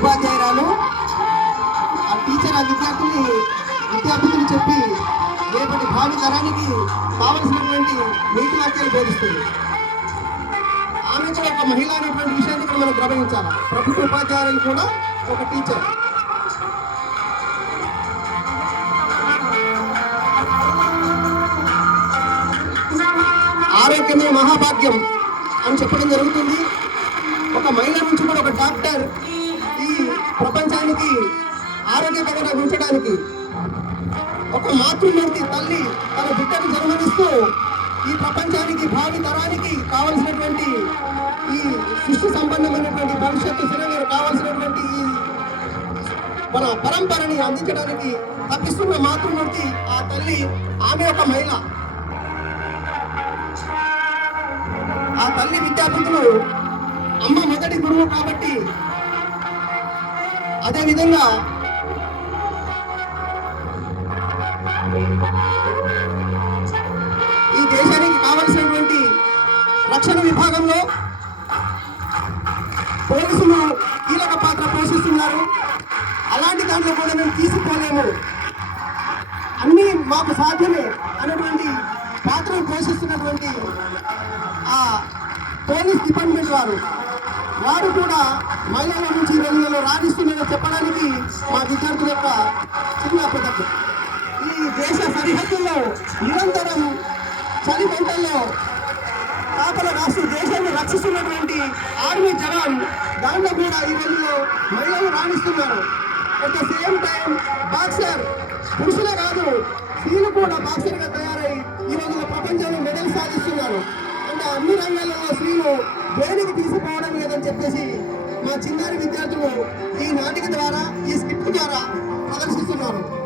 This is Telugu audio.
ఉపాధ్యాయురాలు. ఆ టీచర్ ఆ విద్యార్థుల్ని విద్యార్థులు చెప్పి రేపటి భావి తరానికి కావలసినటువంటి నీతి వాక్యాలు బోధిస్తుంది. ఆమె ఒక మహిళ అనేటువంటి విషయాన్ని కూడా మనం గమనించాలి. ప్రభుత్వ ఉపాధ్యాయులు కూడా ఒక టీచర్ ఆరోగ్యమే మహాభాగ్యం అని చెప్పడం జరుగుతుంది. ఒక మహిళ నుంచి కూడా ఒక డాక్టర్ ప్రపంచానికి ఆరోగ్యకరంగా ఉంచడానికి ఒక మాతృమూర్తి తల్లి తన బిడ్డను జన్మనిస్తూ ఈ ప్రపంచానికి భావి తరానికి కావలసినటువంటి ఈ సృష్టి సంబంధమైనటువంటి భవిష్యత్తు సిరంగా కావలసినటువంటి ఈ మన పరంపరని అందించడానికి తప్పిస్తున్న మాతృమూర్తి ఆ తల్లి ఆమె ఒక మహిళ. ఆ తల్లి విద్యార్థులు అమ్మ మొదటి గురువు కాబట్టి అదే విధంగా ఈ దేశానికి కావలసినటువంటి రక్షణ విభాగంలో పోలీసులు కీలక పాత్ర పోషిస్తున్నారు. అలాంటి దాంట్లో కూడా మేము తీసుకోలేము. అన్నీ మాకు సాధ్యమే అనేటువంటి పాత్రను పోషిస్తున్నటువంటి ఆ పోలీస్ డిపార్ట్మెంట్ వారు. వారు కూడా మహిళల నుంచి ఈ యొక్క చిన్న పథకం. ఈ దేశ సరిహద్దుల్లో నిరంతరం చలి మంటల్లో కాపల రాష్ట్ర దేశాన్ని రక్షిస్తున్నటువంటి ఆర్మీ జవాన్ దాంట్లో కూడా ఈ రోజుల్లో మహిళలు రాణిస్తున్నారు. At the same time boxer పురుషులే కాదు స్త్రీలు కూడా బాక్సర్గా తయారై ఈ రోజుల్లో ప్రపంచంలో మెడల్ సాధిస్తున్నారు. అంటే అన్ని రంగాలలో స్త్రీలు దేనికి తీసుకోవడం లేదని చెప్పేసి మా చిన్నారి విద్యార్థులు ఈ నాటిక ద్వారా ఈ స్క్రిప్ట్ ద్వారా করুন